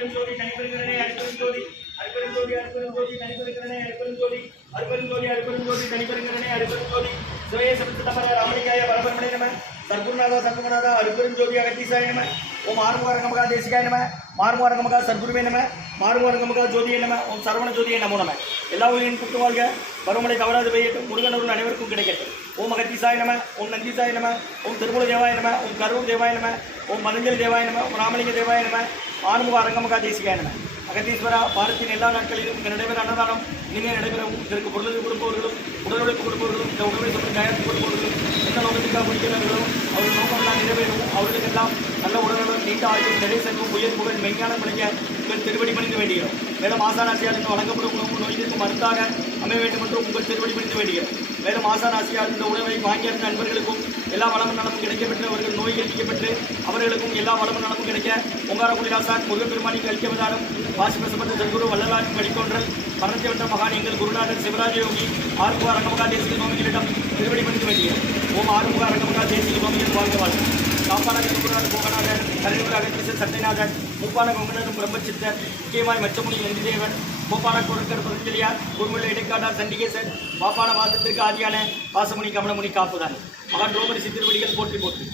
அருப்பெருஞ்சோதி தனிப்பெருங்கரனே அருப்பெருஞ்சோதி அருப்பெருஞ்சோதி அருப்பெருஞ்சோதி தனிப்பெருங்கரனே அருப்பெருஞ்சோதி அருப்பெருஞ்சோதி அருப்பெருஞ்சோதி தனிப்பெருங்கரனே அருப்பெருஞ்சோதி சிவய சமஸ்தபர ராமலிங்காய பரபரமணே நம. சர்க்குருநாதா சர்க்குருநாதா அருப்பெருஞ்சோதி அகத்தீசாய நம. ஓம் ஆறுமுகரங்கமகா தேசிகாய நம. மாறுமுகரங்கமகா சர்க்குருவே நம. மாறுமுகரங்கமகா ஜோதியே நம. ஓம் சரவண ஜோதியே நமோ நம. எல்லா உயிரின் கூட்டு வாழ்க. பருவமழை கவராது பெய்யட்டும். முருகனருள் அனைவருக்கும் கிடைக்கட்டும். ஓம் அகத்தீசாய நம ஓம் நந்தீசாய நம ஓம் திருமூல தேவாய நம ஓம் கரூர் தேவாய நம ஓம் மருஞ்சல் தேவாய நம ஓம் ராமலிங்க தேவாய நம ஆறுமுக அரங்கமகா தேசிகாய நம. அகத்தீஸ்வரா பாரத்தின் எல்லா நாட்களிலும் இங்கே நடைபெற அன்னதானம் இனிமே நடைபெறவும் இதற்கு பொருளுக்கு கொடுப்பவர்களும் உடல் உழைப்பு கொடுப்பவர்களும் இந்த உணவை சொல்லி தயாரித்து கொடுப்பவர்களும் எந்த நோக்கத்திற்காக முடிக்கிறார்களோ அவர்கள் நோக்கம்லாம் நிறைவேறவும் அவர்களுக்கெல்லாம் நல்ல உடல்நலம் நீண்ட ஆயுள் நிறை செல்வம் உயர் புகழ் மெய்ஞான கிடைக்க உங்கள் திருவடி பணிந்து வேண்டுகிறோம் மேலும் ஆசானாசியால் இருந்து வழங்கப்படும் உணவு நோய்களுக்கு மருந்தாக அமைய வேண்டும் என்று உங்கள் திருவடி பிடித்து வேண்டுகிறேன் மேலும் ஆசானாசியால் இந்த உணவை வாங்கியிருந்த நண்பர்களுக்கும் எல்லா வளமும் நலமும் கிடைக்கப்பெற்று அவர்கள் நோய்கள் நீக்கப்பெற்று அவர்களுக்கும் எல்லா வளமும் நலமும் கிடைக்க பொங்காரக்குடிலாசான் முருகப்பெருமானிக்கு அளிக்கவதாலும் வாசிப்பசப்பட்ட சத்குரு வள்ளலாரின் வழித்தோன்றல் மரணத்தை வென்ற மகான் எங்கள் குருநாதர் சிவராஜ யோகி ஆறுமுக அரங்கமகா தேசிய சுவாமிகளிடம் திருவடி பிடித்து வேண்டிய. ஓம் ஆறுமுக அரங்கமகா தேசிய சுவாமிகள் வாழ்க வாழ்க்கை காப்பாளர் குருநாதர் போகநாதர் தலைவராக அகத்தீசர் சத்யநாதன் முப்பான கொங்கனரும் பிரம்மச்சித்தர் முக்கியமாய் மச்சமுனி நந்திதேவன் கோபால கொடுக்கர் பதஞ்சலியார் குருமுள்ள இடைக்காட்டார் சண்டிகேசர் பாப்பான வாதத்திற்கு ஆதியான பாசமுனி கமலமுனி காப்புதான். மகான் ரோமரிசி சித்திருவடிகள் போற்றி போற்றி.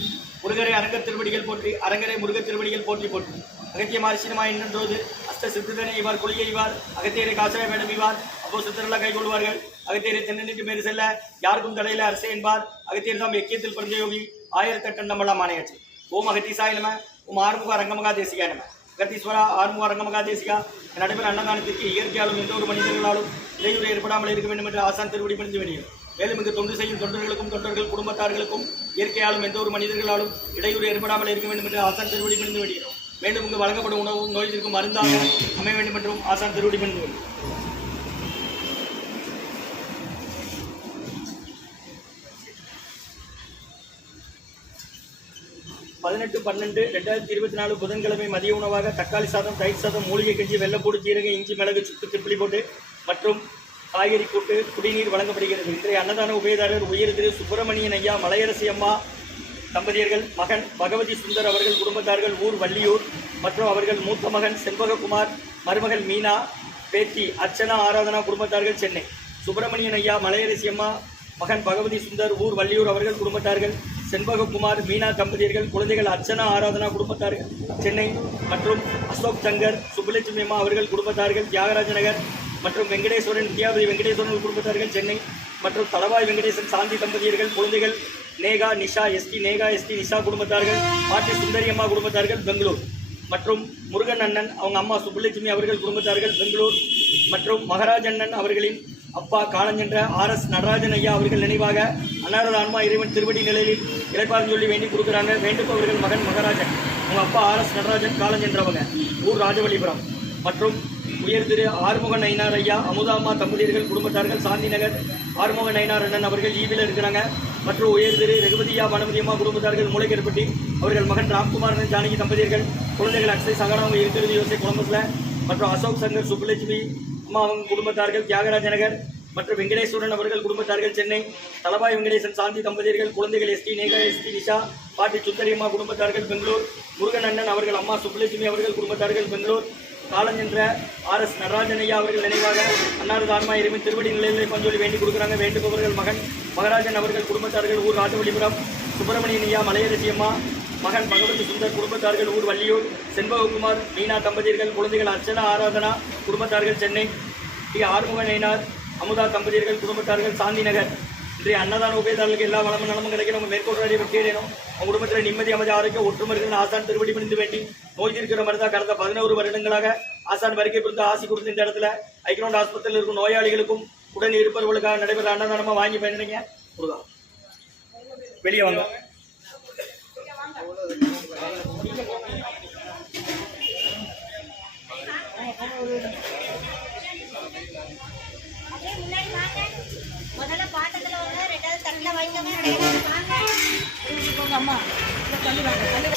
முருகரை அரங்கத் திருவடிகள் போற்றி அரங்கரை முருகத் திருவடிகள் போற்றி போற்றி. அகத்திய மாரிசினமாய் என்னன்றோது அஷ்ட சித்திரனை இவார் கொள்கை இவார் அகத்தியரை காசாய மேடம் இவார் அப்போ சித்திரல கை கொள்வார்கள். அகத்தியரை தென்னனுக்கு மேறு செல்ல யாருக்கும் தடையில அரசே என்பார். அகத்தியர் தாம் எக்கியத்தில் பிறந்த யோகி ஆயிரத்தெட்டு நம்மளாம் ஆணையாச்சு ஓம் அகத்தீசாய நம ஓம் ஆறுமுக அரங்கமகா தேசிகா நம. அகத்தீஸ்வரா ஆறுமுக ரங்கமகா தேசிகா நடைபெற அன்னதானத்திற்கு இயற்கையாலும் எந்த ஒரு மனிதர்களாலும் இடையூறு ஏற்படாமல் இருக்க வேண்டும் என்று ஆசான் திருவடி பணிந்து வெளியிடும் மேலும் இங்கு தொண்டு செய்யும் தொண்டர்களுக்கும் தொண்டர்கள் குடும்பத்தார்களுக்கும் இயற்கையாலும் எந்த ஒரு மனிதர்களாலும் இடையூறு ஏற்படாமல் இருக்க வேண்டும் என்று ஆசான் திருவடி பணிந்து வெளியிடும் மேலும் இங்கு வழங்கப்படும் உணவும் நோய் தீர்க்கும் மருந்தாக அமைய வேண்டும் என்றும் ஆசான் திருவடி பணிந்து வேண்டும் பதினெட்டு பன்னெண்டு ரெண்டாயிரத்தி இருபத்தி நாலு புதன்கிழமை மதிய உணவாக தக்காளி சாதம் தயிர் சாதம் மூலிகை கஞ்சி வெள்ளப்பூடு சீரகம் இஞ்சி மிளகு சுத்து திருப்பிளி போட்டு மற்றும் காய்கறி கூட்டு குடிநீர் வழங்கப்படுகிறது. இன்றைய அன்னதான உபயதாரர் உயர் திரு சுப்பிரமணியன் ஐயா மலையரசி அம்மா தம்பதியர்கள் மகன் பகவதி சுந்தர் அவர்கள் குடும்பத்தார்கள் ஊர் வள்ளியூர் மற்றும் அவர்கள் மூத்த மகன் செண்பககுமார் மருமகள் மீனா பேத்தி அர்ச்சனா ஆராதனா குடும்பத்தார்கள் சென்னை. சுப்பிரமணியன் ஐயா மலையரசி அம்மா மகன் பகவதி சுந்தர் ஊர் வள்ளியூர் அவர்கள் குடும்பத்தார்கள் செண்பககுமார் மீனா தம்பதியர்கள் குழந்தைகள் அர்ச்சனா ஆராதனா குடும்பத்தார்கள் சென்னை மற்றும் அசோக் சங்கர் சுப்புலட்சுமி அம்மா அவர்கள் குடும்பத்தார்கள் தியாகராஜ நகர் மற்றும் வெங்கடேஸ்வரன் வித்யாபதி வெங்கடேஸ்வரன் குடும்பத்தார்கள் சென்னை மற்றும் தலவாய் வெங்கடேசன் சாந்தி தம்பதியர்கள் குழந்தைகள் நேகா நிஷா எஸ்டி நேகா எஸ்டி நிஷா குடும்பத்தார்கள் பாட்டி சுந்தரி அம்மா குடும்பத்தார்கள் பெங்களூர் மற்றும் முருகன் அண்ணன் அவங்க அம்மா சுப்புலட்சுமி அவர்கள் குடும்பத்தார்கள் பெங்களூர் மற்றும் மகராஜ் அண்ணன் அவர்களின் அப்பா காலஞ்சென்ற ஆர் எஸ் நடராஜன் ஐயா அவர்கள் நினைவாக அன்னாரது ஆன்மா இறைவன் திருவடி நிலையில் இழைப்பார் சொல்லி வேண்டி கொடுக்குறாங்க. வேண்டுபவர்கள் மகன் மகராஜன். அவங்க அப்பா ஆர் எஸ் நடராஜன் காலஞ்சென்றவங்க ஊர் ராஜவழிபுரம் மற்றும் உயர் திரு ஆறுமுக நயினார் ஐயா அமுதாம்மா தம்பதியர்கள் குடும்பத்தார்கள் சாந்தி நகர் ஆறுமுக நயினார் அண்ணன் அவர்கள் ஈவில் இருக்கிறாங்க. மற்றும் உயர் திரு ரகுபதியா வனமதியம்மா குடும்பத்தார்கள் மூளைக்கருப்பட்டி அவர்கள் மகன் ராம்குமார் ஜானகி தம்பதியர்கள் குழந்தைகள் அக்ஷய் சகனம் இருக்கிறது யோசை குடும்பத்தில். மற்றும் அசோக் சங்கர் சுப்புலட்சுமி அம்மா அவங்க குடும்பத்தார்கள் தியாகராஜ நகர் மற்றும் வெங்கடேஸ்வரன் அவர்கள் குடும்பத்தார்கள் சென்னை தலபாய் வெங்கடேசன் சாந்தி தம்பதியர்கள் குழந்தைகள் எஸ்டி நேகா எஸ்டி நிஷா பாட்டி சுந்தரியம்மா குடும்பத்தார்கள் பெங்களூர் முருகன் அண்ணன் அவர்கள் அம்மா சுப்புலட்சுமி அவர்கள் குடும்பத்தார்கள் பெங்களூர் காலஞ்சென்ற ஆர் எஸ் நடராஜன் ஐயா அவர்கள் நினைவாக அன்னாரது ஆன்மா இறைவன் திருவடி நிலையிலே பஞ்சொலி வேண்டி கொடுக்குறாங்க. வேண்டுபவர்கள் மகன் மகராஜன் அவர்கள் குடும்பத்தார்கள் ஊர் ராஜவழிபுரம் சுப்பிரமணியன் ஐயா மலையரசியம்மா மகன் பகவதி சுந்தர் குடும்பத்தார்கள் ஊர் வள்ளியூர் செண்பககுமார் மீனா தம்பதியர்கள் குழந்தைகள் அர்ச்சனா ஆராதனா குடும்பத்தார்கள் சென்னை டி ஆறுமுக நயினார் அமுதா தம்பதியர்கள் குடும்பத்தார்கள் சாந்தி நகர். இன்றைய அன்னதான உபயதாரர்களுக்கு எல்லா வளமும் நலமும் கிடைக்க நம்ம மேற்கொள்றாடி வெற்றி அடையணும். அவங்க குடும்பத்தில் நிம்மதி அமைதி ஆரோக்கியம் ஒற்றுமர்கள் ஆசான் திருவடி பணிந்து வேண்டி நோய் தீர்க்கிற மருந்தா கடந்த பதினோரு வருடங்களாக ஆசான் வருகை கொடுத்து ஆசி கொடுத்த இந்த இடத்துல ஐக்ரௌண்ட் ஆஸ்பத்திரியில் இருக்கும் நோயாளிகளுக்கும் உடன் இருப்பவர்களுக்காக நடைபெற அன்னதானமாக வாங்கி பயணிங்க முருகா. வெளியே வாங்க. முதல்ல பாட்டத்தில் ஒண்ணு ரெண்டாவது தட்டுல வைக்கவே வாங்க அம்மா இந்த வாங்க தள்ளி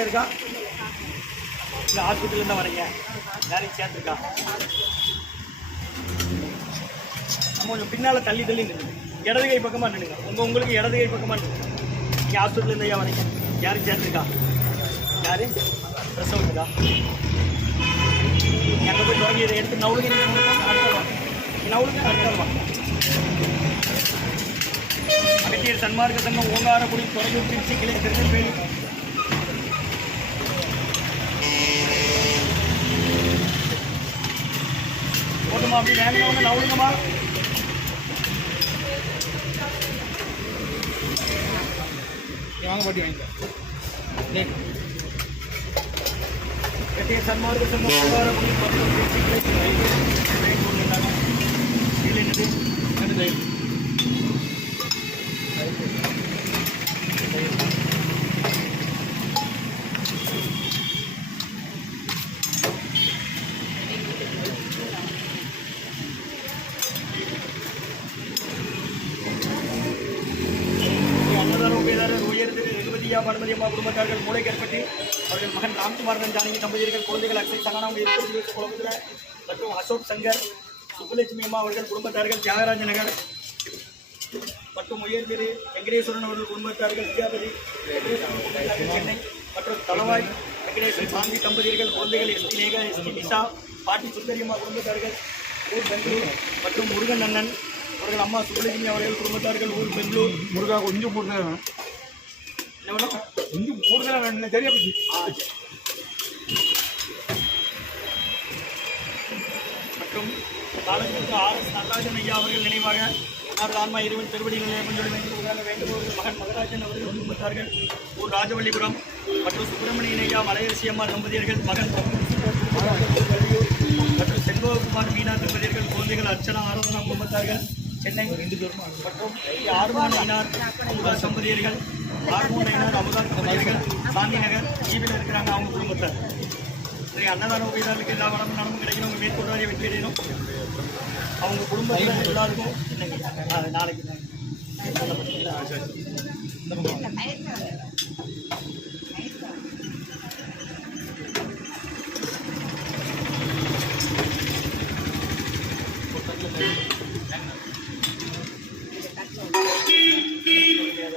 இருக்கா? இல்லை ஹாஸ்பிட்டல் இருந்தா வரீங்க. வேலைக்கு சேர்ந்துருக்கா நம்ம கொஞ்சம் பின்னால் தள்ளி தள்ளி நின்று இடது கை பக்கமாக நின்னுங்க உங்கள் உங்களுக்கு இடது கை பக்கமாக நின்று நீங்கள் ஹாஸ்பிட்டலேருந்து ஐயா வரீங்க. யாரும் சேர்ந்துருக்கா யாரு பிரசவத்துக்கா நீ எங்கே போய் தொடங்கி இதை எடுத்து நவுளுக்கு நீங்கள் நவுளுக்கு அடுத்தவா அகத்தியர் சன்மார்க்க சங்கம் ஓங்காரக்குடி தொடர்ந்து திருச்சி கிளை திருநெல்வேலி போட்டுமா அப்படி வேணும் நவுடுங்கம்மா வாங்க பாட்டி வாங்கிக்கலாம் கட்டிய சன்மார்க்க சங்கம் ஓங்காரக்குடி தொடர்ந்து திருச்சி கிளை திருநெல்வேலி கொண்டிருந்தாங்க கீழே என்னது அன்னதானம் பேராளர் உயர் திரு அம்மா குடும்பத்தார்கள் மூளை கற்பட்டு அவர்கள் மகன் ராம்குமாரன் ஜானகி தம்பதியர்கள் குழந்தைகள் அக்ஷய் சங்கனாவுடைய இருபத்தி மற்றும் அசோக் சங்கர் சுப்புலட்சுமி அம்மா அவர்கள் குடும்பத்தார்கள் தியாகராஜ நகர் மற்றும் உயர் திரு வெங்கடேஸ்வரன் அவர்கள் குடும்பத்தார்கள் வித்யாபதி சென்னை மற்றும் தலவாய் வெங்கடேஸ்வரன் சாந்தி தம்பதியர்கள் குழந்தைகள் S T Neha S T Nisha பாட்டி சுந்தரியம்மா குடும்பத்தார்கள் ஊர் பெங்களூர் மற்றும் முருகன் அண்ணன் அவர்கள் அம்மா சுப்புலட்சுமி அவர்கள் குடும்பத்தார்கள் ஊர் பெங்களூர். முருகா கொஞ்சம் என்ன கொஞ்சம் கூடுதலாக வேணும் சரியா போச்சு. மற்றும் காலத்திற்கு ஆர் எஸ் நடராஜன் ஐயா அவர்கள் நினைவாக உணர்வு ஆன்மா இருவன் திருவடிகள் நேர்மஞ்சோடு வேண்டும். மகன் மகராஜன் அவர்கள் குடும்பத்தார்கள் ஊர் ராஜவல்லிபுரம் மற்றும் சுப்பிரமணியன் ஐயா மலையரசி அம்மா தம்பதியர்கள் மகன் மற்றும் செல்வகுமார் மீனா தம்பதியர்கள் குழந்தைகள் அர்ச்சனா ஆரோகணம் குடும்பத்தார்கள் சென்னை மற்றும் ஆர்மான் மீனார் தம்பதியர்கள் ஆர்மோன் ஐனார் அமுதா காந்தி நகர் ஈவில் இருக்கிறாங்க அவங்க குடும்பத்தார் சரி அன்னதான உபயோகாளுக்கு எல்லா வளமும் நலமும் கிடைக்கணும் அவங்க மேற்கொள்ளாத வெற்றி அடையணும் அவங்க குடும்பத்தில் எல்லாருக்கும் இன்னைக்கு நாளைக்கு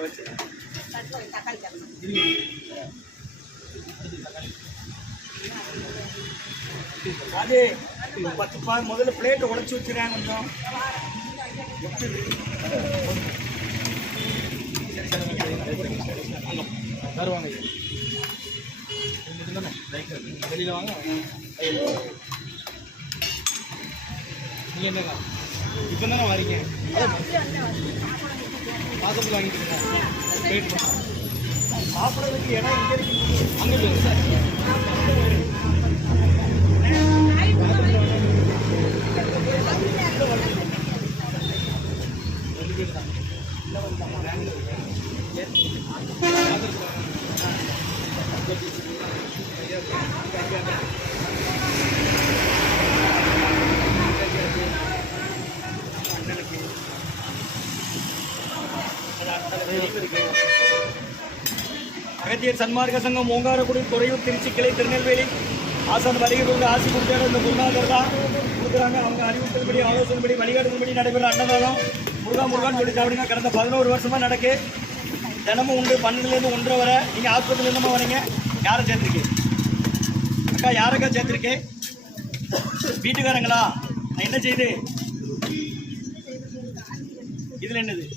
Thank you. தக்காளி அது பத்து பா முதல்ல பிளேட்டை உடச்சி வச்சுருக்கேன் கொஞ்சம் தருவாங்க. வெளியில் வாங்க நீங்கள் என்னக்கா இப்போ தானே வரீங்க மாதத்தில் வாங்கிட்டு இருக்கேன் வெயிட் பண்ண சாப்பிட்றதுக்கு இடம் எங்கே இருக்கு? அங்கே சார் ரெண்டு பேர் தான் அண்ணனுக்கு அது அடுத்த தெளிவு இருக்கு. அகத்தியர் சன்மார்க்க சங்கம் ஓங்காரக்குடி துறையூர் திருச்சி கிளை திருநெல்வேலி. ஆசான் வருகிறவங்க ஆசி கொடுத்தாரு இந்த குருநாதர் தான் கொடுக்குறாங்க. அவங்க அறிவுறுத்தல்படி ஆலோசனைப்படி வழிகாட்டுபடி நடைபெற அன்னதானம் முருகா முருகான்னு சொல்லி சாப்பிடுங்க கடந்த பதினோரு வருஷமா நடக்கு. தினமும் உண்டு பன்னெண்டுலேருந்து ஒன்றரை வரை. நீங்கள் ஆஸ்பத்திரியிலேருந்துமா வரீங்க? யாரை சேர்த்துருக்கேன் அக்கா யாரக்கா சேர்த்துருக்கேன் வீட்டுக்காரங்களா? நான் என்ன செய்யுது இதில் என்னது?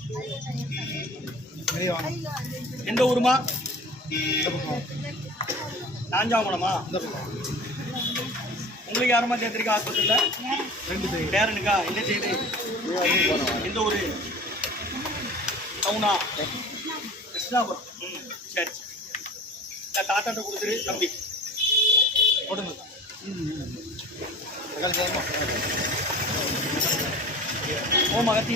எந்த ஊருமா? பக்கம் உங்களுக்கு யாருமா சேர்த்துருக்கா? ஆஸ்பத்திரியில்? ரெண்டு பேர். பேரனுக்கா என்ன செய்யுது எந்த ஊர்? டவுனா? கிருஷ்ணாபுரம். ம் சரி சரி. இந்த தாத்தாட்ட கொடுத்துரு தம்பி. போடுங்க. தக்காளி சாதமா ஓம் அகத்தி